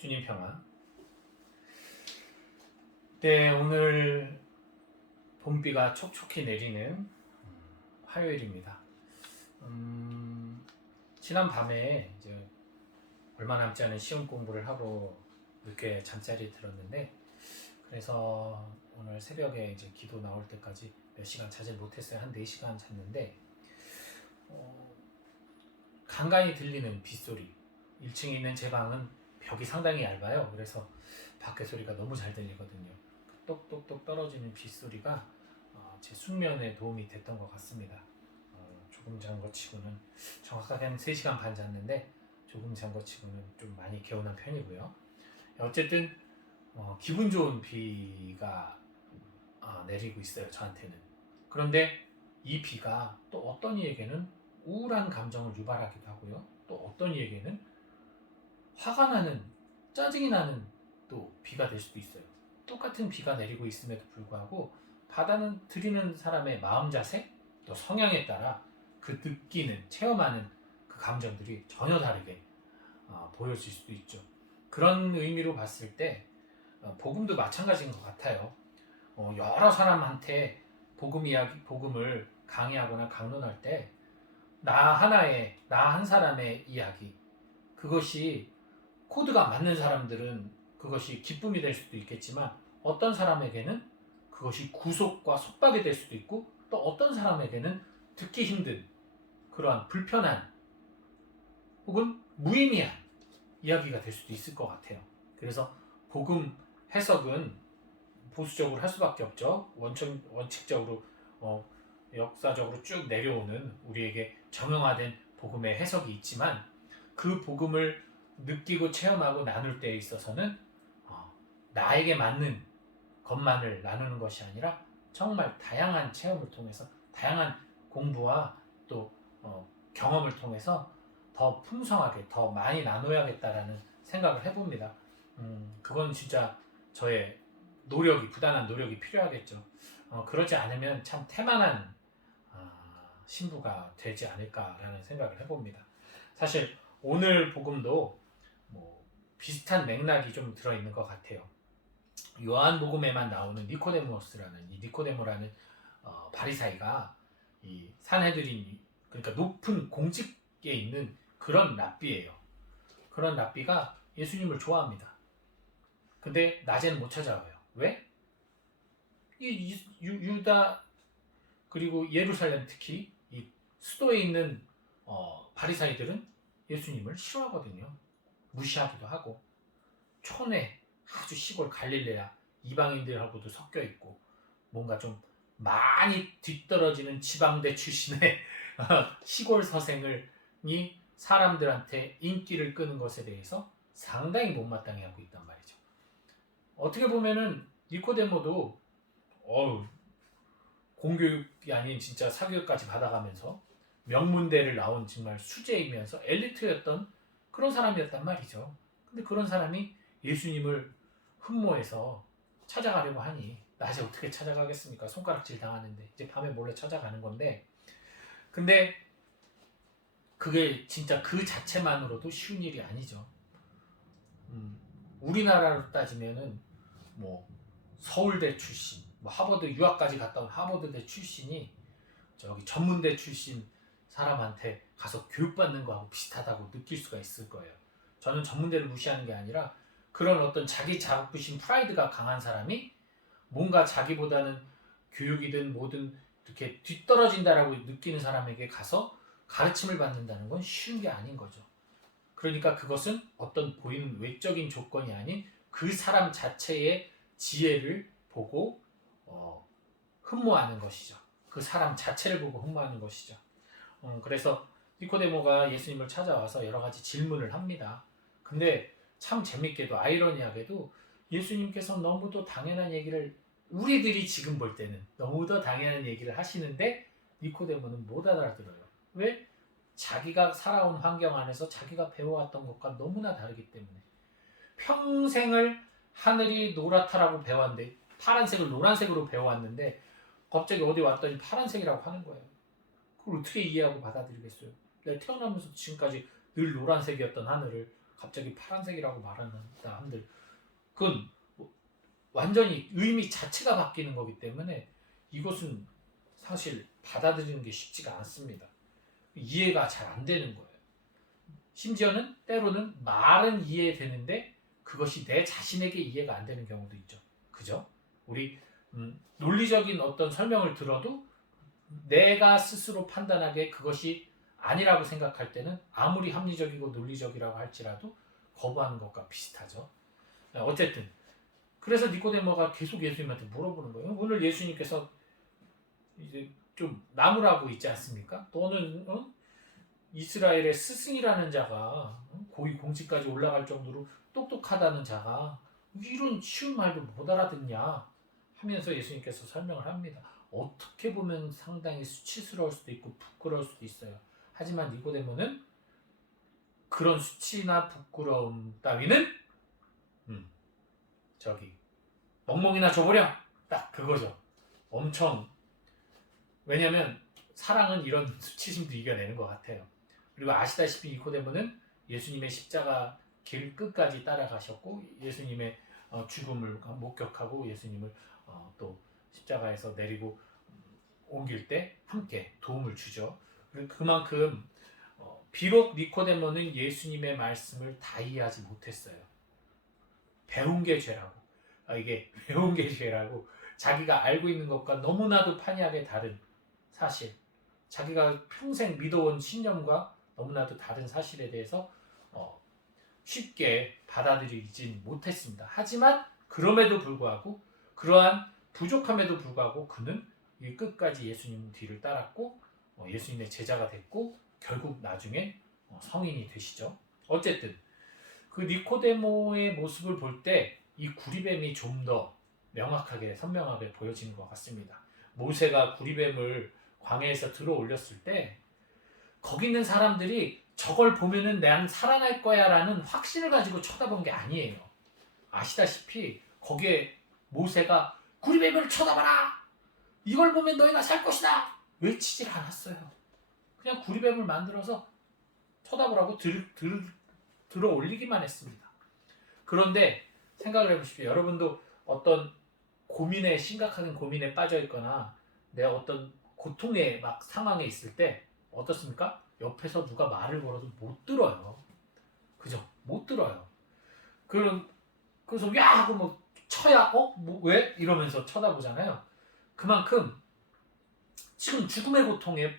주님 평안. 네, 오늘 봄비가 촉촉히 내리는 화요일입니다. 지난 밤에 이제 얼마 남지 않은 시험 공부를 하고 늦게 잠자리에 들었는데, 그래서 오늘 새벽에 이제 기도 나올 때까지 몇 시간 자질 못했어요. 한 4시간 잤는데, 간간히 들리는 빗소리. 1층에 있는 제 방은 벽이 상당히 얇아요. 그래서 밖에 소리가 너무 잘 들리거든요. 똑똑똑 떨어지는 빗소리가 제 숙면에 도움이 됐던 것 같습니다. 조금 잔 것 치고는 정확하게 한 3시간 반 잤는데 조금 잔 것 치고는 좀 많이 개운한 편이고요. 어쨌든 기분 좋은 비가 내리고 있어요, 저한테는. 그런데 이 비가 또 어떤 이에게는 우울한 감정을 유발하기도 하고요. 또 어떤 이에게는 화가 나는, 짜증이 나는 또 비가 될 수도 있어요. 똑같은 비가 내리고 있음에도 불구하고 받아는 들이는 사람의 마음 자세, 또 성향에 따라 그 느끼는, 체험하는 그 감정들이 전혀 다르게 보여질 수도 있죠. 그런 의미로 봤을 때 복음도 마찬가지인 것 같아요. 여러 사람한테 복음을 강의하거나 강론할 때 나 한 사람의 이야기, 그것이 코드가 맞는 사람들은 그것이 기쁨이 될 수도 있겠지만 어떤 사람에게는 그것이 구속과 속박이 될 수도 있고 또 어떤 사람에게는 듣기 힘든 그러한 불편한 혹은 무의미한 이야기가 될 수도 있을 것 같아요. 그래서 복음 해석은 보수적으로 할 수밖에 없죠. 원칙적으로 역사적으로 쭉 내려오는 우리에게 정형화된 복음의 해석이 있지만 그 복음을 느끼고 체험하고 나눌 때에 있어서는 나에게 맞는 것만을 나누는 것이 아니라 정말 다양한 체험을 통해서 다양한 공부와 또 경험을 통해서 더 풍성하게 더 많이 나눠야겠다라는 생각을 해봅니다. 그건 진짜 저의 부단한 노력이 필요하겠죠. 그러지 않으면 참 태만한 신부가 되지 않을까라는 생각을 해봅니다. 사실 오늘 복음도 뭐 비슷한 맥락이 좀 들어있는 것 같아요. 요한복음에만 나오는 니코데모라는 바리사이가 이 산헤드린, 그러니까 높은 공직에 있는 그런 랍비예요. 그런 랍비가 예수님을 좋아합니다. 근데 낮에는 못 찾아와요. 왜? 유다 그리고 예루살렘, 특히 이 수도에 있는 바리사이들은 예수님을 싫어하거든요. 무시하기도 하고 촌에 아주 시골 갈릴레아 이방인들하고도 섞여 있고 뭔가 좀 많이 뒤떨어지는 지방대 출신의 시골 서생이 사람들한테 인기를 끄는 것에 대해서 상당히 못마땅해 하고 있단 말이죠. 어떻게 보면은 니코데모도 공교육이 아닌 진짜 사교육까지 받아가면서 명문대를 나온 정말 수재이면서 엘리트였던 그런 사람이었단 말이죠. 근데 그런 사람이 예수님을 흠모해서 찾아가려고 하니 낮에 어떻게 찾아가겠습니까? 손가락질 당하는데 이제 밤에 몰래 찾아가는 건데, 근데 그게 진짜 그 자체만으로도 쉬운 일이 아니죠. 우리나라로 따지면은 뭐 서울대 출신, 뭐 하버드 유학까지 갔다 온 하버드대 출신이 저기 전문대 출신 사람한테 가서 교육받는 거하고 비슷하다고 느낄 수가 있을 거예요. 저는 전문대를 무시하는 게 아니라 그런 어떤 자기 자부심, 프라이드가 강한 사람이 뭔가 자기보다는 교육이든 뭐든 이렇게 뒤떨어진다라고 느끼는 사람에게 가서 가르침을 받는다는 건 쉬운 게 아닌 거죠. 그러니까 그것은 어떤 보이는 외적인 조건이 아닌 그 사람 자체의 지혜를 보고 흠모하는 것이죠. 그 사람 자체를 보고 흠모하는 것이죠. 그래서 니코데모가 예수님을 찾아와서 여러 가지 질문을 합니다. 근데 참 재밌게도 아이러니하게도 예수님께서 너무도 당연한 얘기를, 우리들이 지금 볼 때는 너무도 당연한 얘기를 하시는데 니코데모는 못 알아들어요. 왜? 자기가 살아온 환경 안에서 자기가 배워왔던 것과 너무나 다르기 때문에. 평생을 하늘이 노랗다라고 배웠는데 파란색을 노란색으로 배워왔는데 갑자기 어디 왔더니 파란색이라고 하는 거예요. 그걸 어떻게 이해하고 받아들이겠어요? 내가 태어나면서 지금까지 늘 노란색이었던 하늘을 갑자기 파란색이라고 말한다 한들 그건 완전히 의미 자체가 바뀌는 거기 때문에 이것은 사실 받아들이는 게 쉽지가 않습니다. 이해가 잘 안 되는 거예요. 심지어는 때로는 말은 이해되는데 그것이 내 자신에게 이해가 안 되는 경우도 있죠. 그죠? 우리 논리적인 어떤 설명을 들어도 내가 스스로 판단하기에 그것이 아니라고 생각할 때는 아무리 합리적이고 논리적이라고 할지라도 거부하는 것과 비슷하죠. 어쨌든 그래서 니코데모가 계속 예수님한테 물어보는 거예요. 오늘 예수님께서 이제 좀 나무라고 있지 않습니까? 너는 이스라엘의 스승이라는 자가 고위 공직까지 올라갈 정도로 똑똑하다는 자가 이런 쉬운 말도 못 알아듣냐 하면서 예수님께서 설명을 합니다. 어떻게 보면 상당히 수치스러울 수도 있고 부끄러울 수도 있어요. 하지만 니고데모는 그런 수치나 부끄러움 따위는 저기 멍멍이나 줘보렴 딱 그거죠. 엄청 왜냐하면 사랑은 이런 수치심도 이겨내는 것 같아요. 그리고 아시다시피 니코데모는 예수님의 십자가 길 끝까지 따라가셨고 예수님의 죽음을 목격하고 예수님을 또 십자가에서 내리고 옮길 때 함께 도움을 주죠. 그만큼 비록 니코데모는 예수님의 말씀을 다 이해하지 못했어요. 배운 게 죄라고. 이게 배운 게 죄라고 자기가 알고 있는 것과 너무나도 판이하게 다른 사실, 자기가 평생 믿어온 신념과 너무나도 다른 사실에 대해서 쉽게 받아들이진 못했습니다. 하지만 그럼에도 불구하고 그러한 부족함에도 불구하고 그는 끝까지 예수님 뒤를 따랐고 예수님의 제자가 됐고 결국 나중에 성인이 되시죠. 어쨌든 그 니코데모의 모습을 볼 때 이 구리뱀이 좀 더 명확하게 선명하게 보여지는 것 같습니다. 모세가 구리뱀을 광야에서 들어 올렸을 때 거기 있는 사람들이 저걸 보면은 난 살아날 거야 라는 확신을 가지고 쳐다본 게 아니에요. 아시다시피 거기에 모세가 구리뱀을 쳐다봐라! 이걸 보면 너희가 살 것이다! 외치질 않았어요. 그냥 구리뱀을 만들어서 쳐다보라고 들어 올리기만 했습니다. 그런데 생각을 해보십시오. 여러분도 어떤 심각한 고민에 빠져 있거나 내 어떤 고통의 막 상황에 있을 때 어떻습니까? 옆에서 누가 말을 걸어도 못 들어요. 그죠? 못 들어요. 그래서 야 하고 뭐 쳐야 뭐 왜? 이러면서 쳐다보잖아요. 그만큼 지금 죽음의 고통에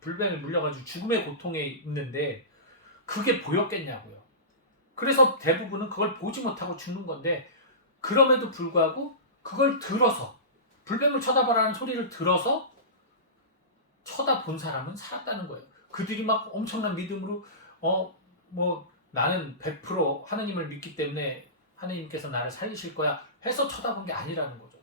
불뱀에 물려가지고 죽음의 고통에 있는데 그게 보였겠냐고요. 그래서 대부분은 그걸 보지 못하고 죽는 건데 그럼에도 불구하고 그걸 들어서 불뱀을 쳐다봐라는 소리를 들어서 쳐다본 사람은 살았다는 거예요. 그들이 막 엄청난 믿음으로 뭐 나는 100% 하느님을 믿기 때문에 하느님께서 나를 살리실 거야 해서 쳐다본 게 아니라는 거죠.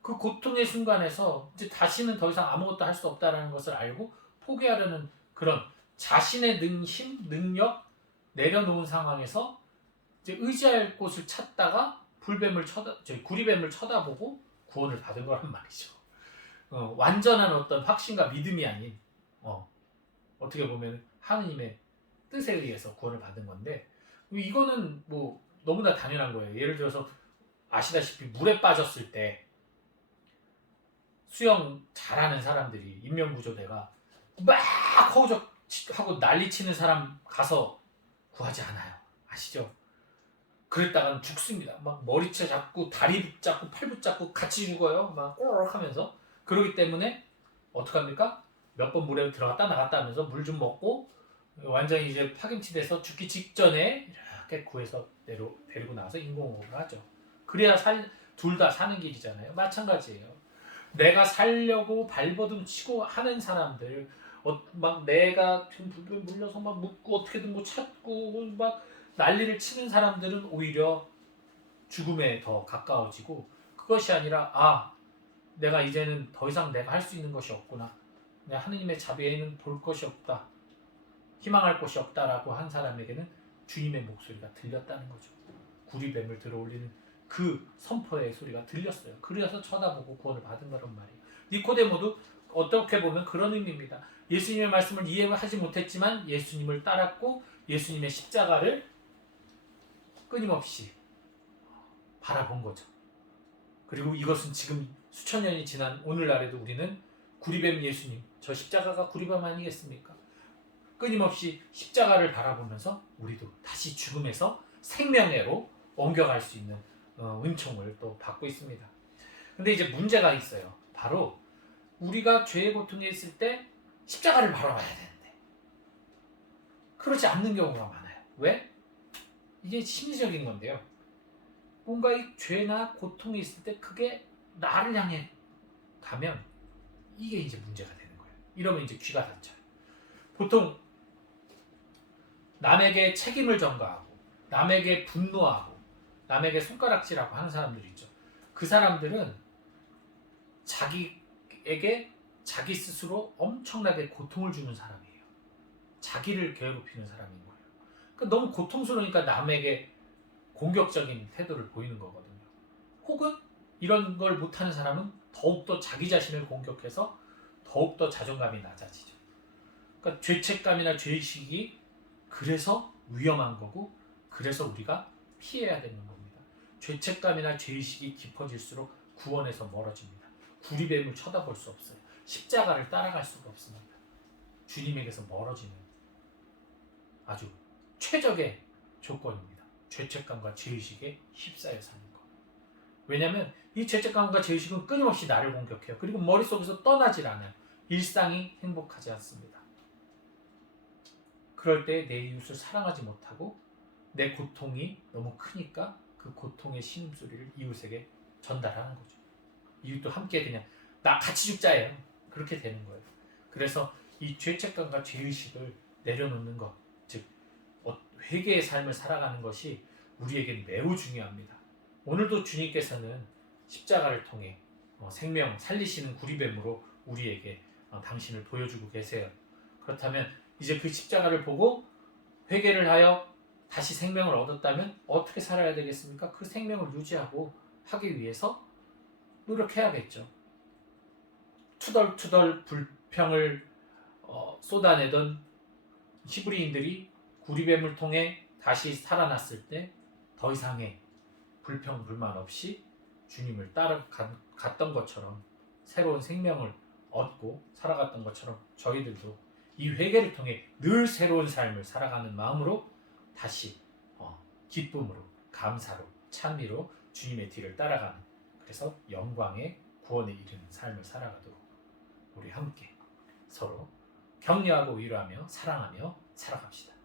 그 고통의 순간에서 이제 다시는 더 이상 아무것도 할 수 없다는 것을 알고 포기하려는 그런 자신의 힘, 능력 내려놓은 상황에서 이제 의지할 곳을 찾다가 구리뱀을 쳐다보고 구원을 받은 거란 말이죠. 완전한 어떤 확신과 믿음이 아닌 어떻게 보면 하느님의 뜻에 의해서 구원을 받은 건데 이거는 뭐 너무나 당연한 거예요. 예를 들어서 아시다시피 물에 빠졌을 때 수영 잘하는 사람들이 인명구조대가 막 허우적하고 난리치는 사람 가서 구하지 않아요. 아시죠? 그랬다가는 죽습니다. 막 머리채 잡고 다리 붙잡고 팔 붙잡고 같이 죽어요. 막 꼬르륵 하면서. 그러기 때문에 어떡합니까? 몇 번 물에 들어갔다 나갔다 하면서 물 좀 먹고 완전히 이제 파김치돼서 죽기 직전에 이렇게 구해서 데리고 나와서 인공호흡을 하죠. 그래야 둘 다 사는 길이잖아요. 마찬가지예요. 내가 살려고 발버둥 치고 하는 사람들 막 내가 지금 불뱀 물려서 막 묻고 어떻게든 뭐 찾고 막 난리를 치는 사람들은 오히려 죽음에 더 가까워지고 그것이 아니라 내가 이제는 더 이상 내가 할 수 있는 것이 없구나. 내가 하느님의 자비에는 볼 것이 없다. 희망할 것이 없다라고 한 사람에게는 주님의 목소리가 들렸다는 거죠. 구리뱀을 들어올리는 그 선포의 소리가 들렸어요. 그래서 쳐다보고 구원을 받은 거란 말이에요. 니코데모도 어떻게 보면 그런 의미입니다. 예수님의 말씀을 이해하지 못했지만 예수님을 따랐고 예수님의 십자가를 끊임없이 바라본 거죠. 그리고 이것은 지금 수천 년이 지난 오늘날에도 우리는 구리뱀 예수님, 저 십자가가 구리뱀 아니겠습니까? 끊임없이 십자가를 바라보면서 우리도 다시 죽음에서 생명으로 옮겨갈 수 있는 은총을 또 받고 있습니다. 근데 이제 문제가 있어요. 바로 우리가 죄의 고통에 있을 때 십자가를 바라봐야 되는데 그렇지 않는 경우가 많아요. 왜? 이게 심리적인 건데요. 뭔가 이 죄나 고통이 있을 때 그게 나를 향해 가면 이게 이제 문제가 되는 거예요. 이러면 이제 귀가 닫혀요. 보통 남에게 책임을 전가하고 남에게 분노하고 남에게 손가락질하고 하는 사람들 있죠. 그 사람들은 자기에게 자기 스스로 엄청나게 고통을 주는 사람이에요. 자기를 괴롭히는 사람인 거예요. 그러니까 너무 고통스러우니까 남에게 공격적인 태도를 보이는 거거든요. 혹은 이런 걸 못하는 사람은 더욱더 자기 자신을 공격해서 더욱더 자존감이 낮아지죠. 그러니까 죄책감이나 죄의식이 그래서 위험한 거고 그래서 우리가 피해야 되는 겁니다. 죄책감이나 죄의식이 깊어질수록 구원에서 멀어집니다. 구리뱀을 쳐다볼 수 없어요. 십자가를 따라갈 수가 없습니다. 주님에게서 멀어지는 아주 최적의 조건입니다. 죄책감과 죄의식에 휩싸여 사는 것. 왜냐하면 이 죄책감과 죄의식은 끊임없이 나를 공격해요. 그리고 머릿속에서 떠나질 않아요. 일상이 행복하지 않습니다. 그럴 때 내 이웃을 사랑하지 못하고 내 고통이 너무 크니까 그 고통의 신음소리를 이웃에게 전달하는 거죠. 이웃도 함께 그냥 나 같이 죽자예요. 그렇게 되는 거예요. 그래서 이 죄책감과 죄의식을 내려놓는 것, 즉 회개의 삶을 살아가는 것이 우리에겐 매우 중요합니다. 오늘도 주님께서는 십자가를 통해 생명 살리시는 구리뱀으로 우리에게 당신을 보여주고 계세요. 그렇다면 이제 그 십자가를 보고 회개를 하여 다시 생명을 얻었다면 어떻게 살아야 되겠습니까? 그 생명을 유지하고 하기 위해서 노력해야겠죠. 투덜투덜 불평을 쏟아내던 히브리인들이 구리뱀을 통해 다시 살아났을 때 더 이상의 불평 불만 없이 주님을 따라갔던 것처럼 새로운 생명을 얻고 살아갔던 것처럼 저희들도 이 회개를 통해 늘 새로운 삶을 살아가는 마음으로 다시 기쁨으로 감사로 찬미로 주님의 뒤를 따라가는, 그래서 영광의 구원에 이르는 삶을 살아가도록 우리 함께 서로 격려하고 위로하며 사랑하며 살아갑시다.